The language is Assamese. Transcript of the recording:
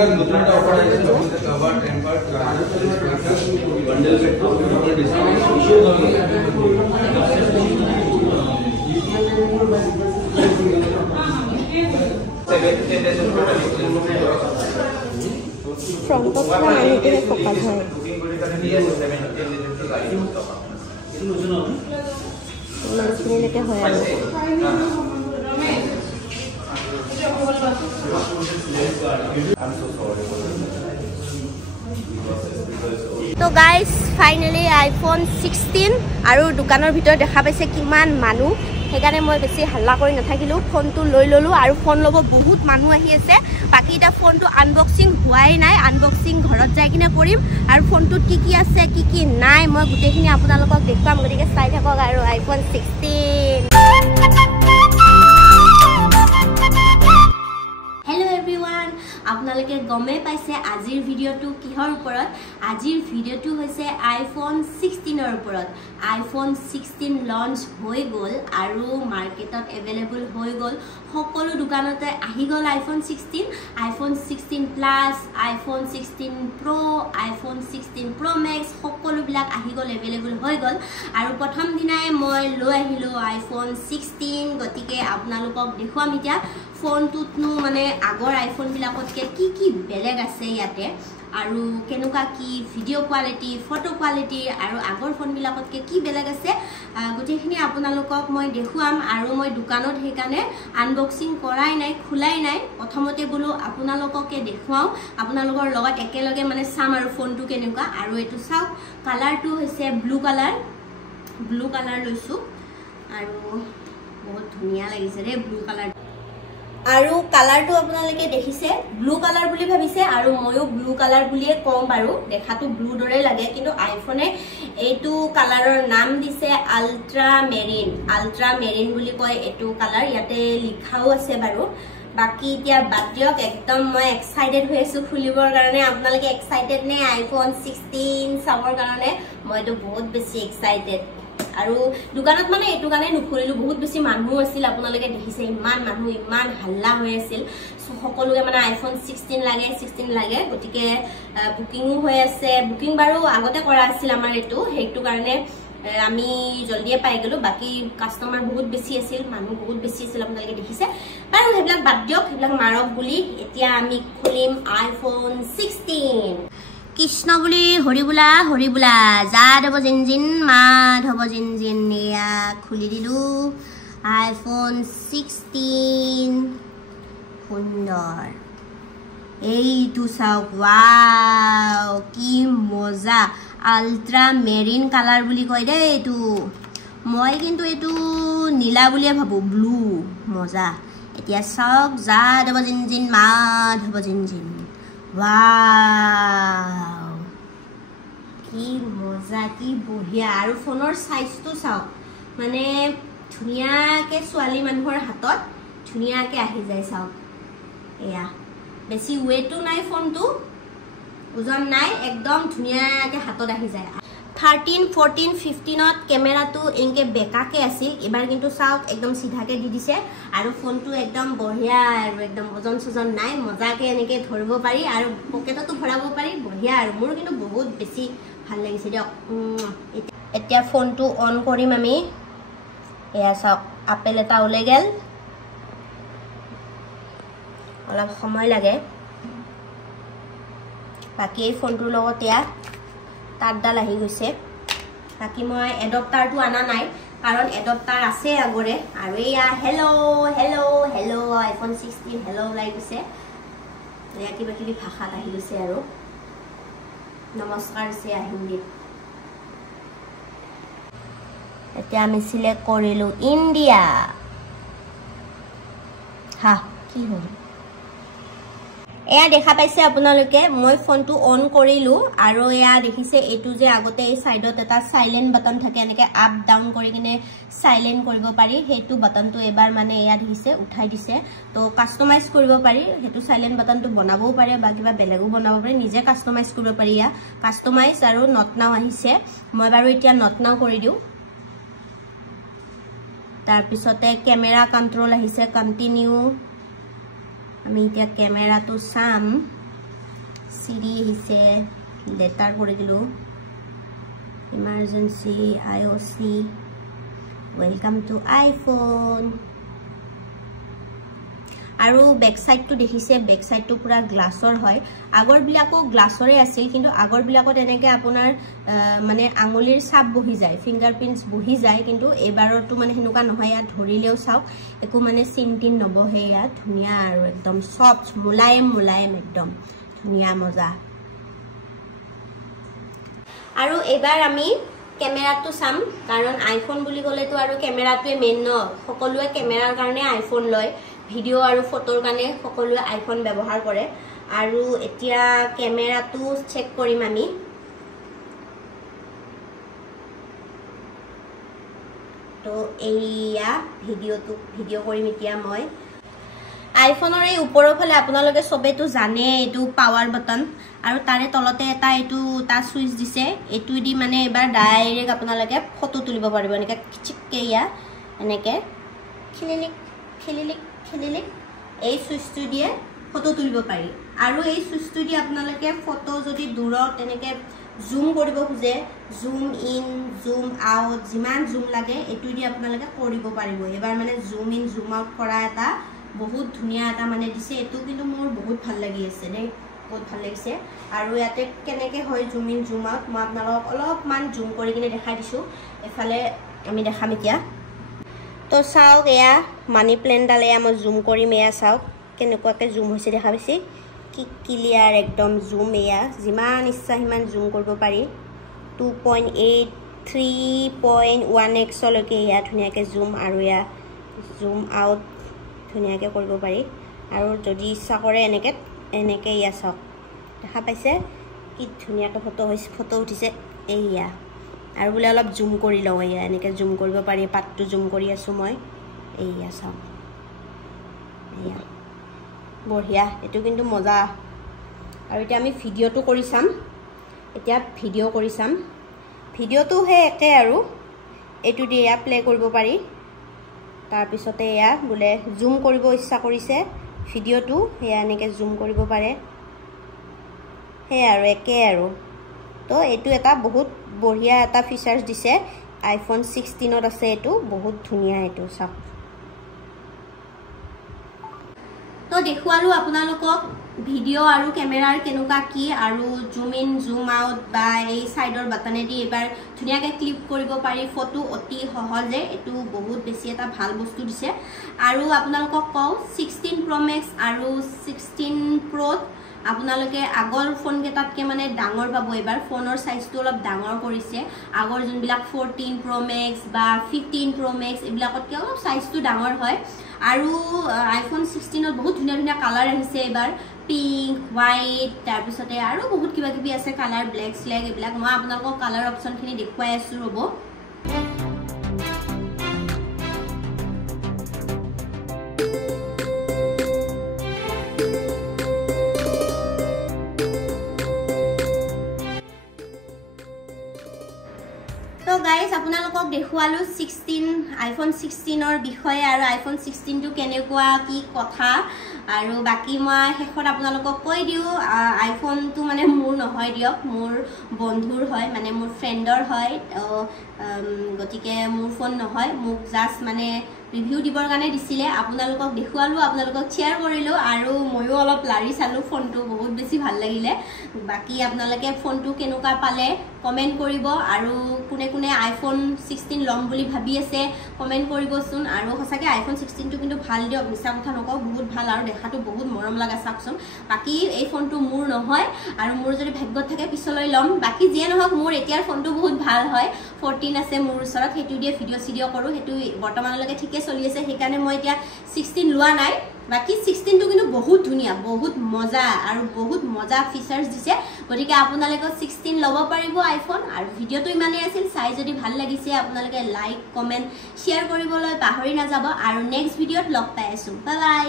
So guys, finally iPhone 16 আৰু দোকানৰ ভিতৰত দেখা পাইছে কিমান মানুহ হেকানে মই বেছি হাল্লা কৰি নাথাকিলো ফোনটো লৈ ললো আৰু ফোন লব বহুত মানুহ আহি আছে বাকি এটা ফোনটো আনবক্সিং হোৱাই নাই আনবক্সিং ঘৰত যাই কিনে কৰিম আৰু ফোনটোত কি আছে কি নাই মই গুটেখিনি আপোনালোকক দেখাম গতিকে চাই থাকক আৰু iPhone 16 Hello everyone আপোনালোকে গমে পাইছে আজিৰ ভিডিওটো কিহৰ ওপৰত আজিৰ ভিডিওটো হৈছে iPhone 16 ৰ ওপৰত iPhone 16 লঞ্চ হৈ গল আৰু মাৰ্কেটত अवेलेबल হৈ গল সকলো দোকানতে আহি গল iPhone 16 iPhone 16 Plus iPhone 16 Pro iPhone 16 Pro Max সকলো বিলাক আহি গল अवेलेबल হৈ গল আৰু প্ৰথম দিনাই মই লৈ আহিলো iPhone 16 গতিকে আপোনালোকক দেখুৱাম এতিয়া ফোনটোতনো মানে আগৰ আইফোন বিলাকতকে কি বেলেগ আছে ইয়াতে আৰু কেনেকুৱা কি ভিডিও কোৱালিটি ফটো কোৱালিটি আৰু আগৰ ফোন বিলাকতকে কি বেলেগ আছে গুটেখিনি আপোনালোকক মই দেখুৱাম আৰু মই দোকানত হেকানে আনবক্সিং কৰাই নাই খুলাই নাই প্ৰথমতে বলো আপোনালোককে দেখুৱাও আপোনালোকৰ লগত একেলগে মানে চাম আৰু ফোনটো কেনেকুৱা আৰু এটো চাও কালাৰটো হৈছে ব্লু কালাৰ লৈছো আৰু বহুত ধুনিয়া লাগিছে ৰে ব্লু কালাৰ আৰু কালাৰটো আপোনালোকে দেখিছে ব্লু কালাৰ বুলি ভাবিছে আৰু ময়ো ব্লু কালাৰ বুলিয়ে কম বাৰু দেখাটো ব্লু দৰে লাগে কিন্তু আইফোনে এইটো কালাৰৰ নাম দিছে আল্ট্ৰা মেৰিন বুলি কয় এটো কালাৰ ইয়াতে লিখাও আছে বাৰু বাকি এতিয়া বাদিয়ক একদম মই এক্সাইটেড হৈ আছো খুলিবৰ কাৰণে আপোনালোকে এক্সাইটেড নে আইফোন 16 চাবৰ কাৰণে মইতো বহুত বেছি এক্সাইটেড আৰু দোকানত মানে এটো গানে নুখুলিলো বহুত বেছি মানুহ আছিল আপোনালোকে দেখিছে ইমান মানুহ ইমান হাল্লা হৈ আছিল সকলোকে মানে আইফোন 16 লাগে গতিকে বুকিংও হৈ আছে বুকিং বাৰু আগতে কৰা আছিল আমাৰ এটো হেইটো কাৰণে আমি জলদিয়ে পাই গলো বাকি কাস্টমাৰ বহুত বেছি আছিল মানুহ বহুত বেছি আছিল আপোনালোকে দেখিছে বাৰু হেবিলাক বাদ দিয়ক হেবিলাক মাৰক বুলি এতিয়া আমি খুলিম আইফোন 16 কৃষ্ণ বুলি হৰিবুলা যাদব জিনজিন মাধব জিনজিন নিয়া খুলি দিলু আইফোন 16 সুন্দৰ এইটো চাওক ওয়াও কি মজা আল্ট্ৰা মেৰিন কালাৰ বুলি কয় দে এইটো মই কিন্তু এইটো নীলা বুলিয়ে ভাবো ব্লু মজা এতিয়া চাওক যাদব জিনজিন মাধব জিনজিন Wow কি মজা কি বঢ়িয়া আৰু ফোনৰ সাইজটো চাওক মানে ধুনিয়াকে ছোৱালী মানুহৰ হাতত ধুনিয়াকে আহি যায় চাওক এয়া বেছি ওয়েটও নাই ফোনটো ওজন নাই একদম ধুনিয়াকে হাতত আহি যায় 13 14 15 ত ক্যামেৰাটো এনকে বেকাকে আছিল এবাৰ কিন্তু চাওক একদম সিধাকে দি দিছে আৰু ফোনটো একদম বঢ়িয়া আৰু একদম ওজন সুজন নাই মজাকে এনেকে ধৰিব পাৰি আৰু পকেটতো ভৰাব পাৰি বঢ়িয়া আৰু মোৰ কিন্তু বহুত বেছি ভাল লাগিছে দিয়ক এতিয়া ফোনটো অন কৰিম আমি এয়া চাওক আপেল এটা ওলাই গেল অলপ সময় লাগে বাকি এই ফোনটোৰ লগত ইয়া তাৰডাল আহি গৈছে বাকি মই এডপ্টাৰটো আনা নাই কাৰণ এডপ্টাৰ আছে আগৰে আৰু এয়া হেল্ল আইফোন 16 হেল্ল লাই গৈছে এয়া কিবা কিবি ভাষা আহি গৈছে আৰু নমস্কাৰ সে হিন্দীত এতিয়া আমি সিলেক্ট কৰিলো ইন্ডিয়া হা কি হ'ল এয়া দেখা পাইছে আপোনালোকে মই ফোনটো অন কৰিলো আৰু এয়া দেখিছে এটো যে আগতে এই সাইডত এটা সাইলেন্ট বাটন থাকে এনেকে আপ ডাউন কৰি কিনে সাইলেন্ট কৰিব পাৰি হেতু বাটনটো এবাৰ মানে এয়া দিছে উঠাই দিছে তো কাস্টমাইজ কৰিব পাৰি হেতু সাইলেন্ট বাটনটো বনাবও পাৰে বা কিবা বেলেগও বনাব পাৰি নিজে কাস্টমাইজ কৰিব পাৰি ইয়া কাস্টমাইজ আৰু নট নাও আহিছে মই বাৰু এতিয়া নট নাও কৰি দিও তাৰ পিছতে ক্যামেৰা কন্ট্ৰোল আহিছে কন্টিনিউ আমি এতিয়া ক্যামেৰাটো সাম সিডি হিসে লেটাৰ কৰে দিলো emergency IOC welcome to iPhone আৰু বেক সাইডটো দেখিছে বেক সাইডটো পুৰা গ্লাছৰ হয় আগৰ বিলাকো গ্লাছৰে আছিল কিন্তু আগৰ বিলাকত এনেকে আপোনাৰ মানে আঙুলিৰ ছাপ বহি যায় ফিংগাৰপ্ৰিন্টস বহি যায় কিন্তু এবাৰটো মানে হেনুকা নহয় ইয়াত ধৰিলেও চাওক একো মানে চিনটিন নবহে ইয়াত ধুনিয়া আৰু একদম সফট মুলায়ম একদম ধুনিয়া মজা আৰু এবাৰ আমি ক্যামেৰাটো চাম কাৰণ আইফোন বুলি গলেতো আৰু ক্যামেৰাটোৱে মেইন ন সকলোৱে ক্যামেৰাৰ কাৰণে আইফোন লয় ভিডিও আৰু ফটোৰ কাৰণে সকলোৱে আইফোন ব্যৱহাৰ কৰে আৰু এতিয়া ক্যামেৰাটো চেক কৰিম আমি তো এইয়া ভিডিও কৰিম এতিয়া মই আইফোনৰ এই ওপৰৰ ফালে আপোনালোকে সবেটো জানে এটো পাৱাৰ বাটন আৰু তাৰে তলতে এটা এটো টাচ সুইচ দিছে এটো দি মানে এবাৰ ডাইৰেক্ট আপোনালোকে ফটো তুলিব পাৰিব এনেকে চিককেয়া এনেকে খিলিলিক এই সুইচটো দিয়ে ফটো তুলিব পাৰি আৰু এই সুইচটো দি আপোনালোকে ফটো যদি দূৰত এনেকে জুম কৰিব খুজে জুম ইন জুম আউট যিমান জুম লাগে এটো দি আপোনালোকে কৰিব পাৰিব এবাৰ মানে জুম ইন জুম আউট কৰা এটা বহুত ধুনিয়া এটা মানে দিছে এটো কিন্তু মোৰ বহুত ভাল লাগি আছে নে বহুত ভাল লাগিছে আৰু ইয়াতে কেনেকে হয় জুম ইন জুম আউট মই আপোনালোকক অলপমান জুম কৰি কিনে দেখাই দিছো এফালে আমি দেখাম এতিয়া তো চাওক এয়া মানি প্লেন ডালে মই জুম কৰিম এয়া চাওক কেনেকুৱাকে জুম হৈছে দেখা পাইছে কি ক্লিয়াৰ একদম জুম এয়া যিমান ইচ্ছা হিমান জুম কৰিব পাৰি 2.8 3.1x লৈকে এয়া ধুনিয়াকে জুম আৰু এয়া জুম আউট ধুনিয়াকে কৰিব পাৰি আৰু যদি ইচ্ছা কৰে এনেকে ইয়া চাওক দেখা পাইছে কি ধুনিয়াকে ফটো উঠিছে এইয়া আৰু বলে অলপ জুম কৰি লও এয়া এনেকে জুম কৰিব পাৰি পাতটো জুম কৰি আছো মই এইয়া চাওক এয়া বঢ়িয়া এটো কিন্তু মজা আৰু এতিয়া আমি ভিডিওটো কৰি চাম এতিয়া ভিডিওটো হে একে আৰু এটো দি এয়া প্লে কৰিব পাৰি তাৰ পিছতে এয়া বলে জুম কৰিব ইচ্ছা কৰিছে ভিডিওটো এয়া এনেকে জুম কৰিব পাৰে হে আৰু একে আৰু তো এটো এটা বহুত বঢ়িয়া এটা ফিচাৰ্স দিছে আইফোন 16 ত আছে এটো বহুত ধুনিয়া এটো চাওক তো দেখুৱালো আপোনালোকক ভিডিও আৰু ক্যামেৰাৰ কেনেকুৱা কি আৰু জুম ইন জুম আউট বা এই সাইডৰ বাটনেদি এবাৰ ধুনিয়াকে ক্লিক কৰিব পাৰি ফটো অতি সহজে এটো বহুত বেছি এটা ভাল বস্তু দিছে আৰু আপোনালোকক কও 16 Pro Max আৰু 16 Pro আপোনালোকে আগৰ ফোন কেটাতকে মানে ডাঙৰ পাব এবাৰ ফোনৰ সাইজটো অলপ ডাঙৰ কৰিছে আগৰ যোনবিলাক 14 Pro Max বা 15 Pro Max এবিলাকতকে অলপ সাইজটো ডাঙৰ হয় আৰু আইফোন 16 ত বহুত ধুনিয়া কালাৰ আহিছে এবাৰ পিঙ্ক হোয়াইট তাৰ পিছতে আৰু বহুত কিবা কিবি আছে কালাৰ ব্ল্যাক স্ল্যাগ এবিলাক মই আপোনালোকক কালাৰ অপচন খিনি দেখুৱাই আছো ৰব তো গাইস আপোনালোকক দেখুৱালো 16 আইফোন 16 ৰ বিষয়ে আৰু আইফোন 16 টো কেনেকুৱা কি কথা আৰু বাকি মই হেখত আপোনালোকক কৈ দিও আইফোন টো মানে মোৰ নহয় দিয়ক মোৰ বন্ধুৰ হয় মানে মোৰ ফ্ৰেণ্ডৰ হয় গতিকে মোৰ ফোন নহয় মোক জাস্ট মানে ৰিভিউ দিবৰ কাৰণে দিছিলে আপোনালোকক দেখুৱালো আপোনালোকক শেয়াৰ কৰিলো আৰু ময়ো অলপ লাৰি চালো ফোনটো বহুত বেছি ভাল লাগিলে বাকি আপোনালোকে ফোনটো কেনেকুৱা পালে কমেন্ট কৰিব আৰু কোনে আইফোন 16 লম বুলি ভাবি আছে কমেন্ট কৰিবচোন আৰু সঁচাকে আইফোন 16 টো কিন্তু ভাল দিয়ক মিছা কথা নকও বহুত ভাল আৰু দেখাটো বহুত মৰম লাগা চাকচোন বাকি এই ফোনটো মোৰ নহয় আৰু মোৰ যদি ভাগ্যত থাকে পিছলৈ লম বাকি যে নহক মোৰ এতিয়াৰ ফোনটো বহুত ভাল হয় 14 আছে মোৰ ওচৰত হেতু দিয়ে ভিডিও কৰো হেতু বৰ্তমানলৈকে ঠিকে চলি আছে হেকানে মই এতিয়া 16 লোৱা নাই বাকি 16 টো কিন্তু বহুত ধুনিয়া বহুত মজা আৰু বহুত মজা ফিচাৰ্স দিছে গতিকে আপোনালোকে 16 লব পাৰিব আইফোন আৰু ভিডিওটো ইমানে আছিল চাই যদি ভাল লাগিছে আপোনালোকে লাইক কমেন্ট শেয়াৰ কৰিবলৈ পাহৰি নাযাব আৰু নেক্সট ভিডিওত লগ পাই আছো বাই বাই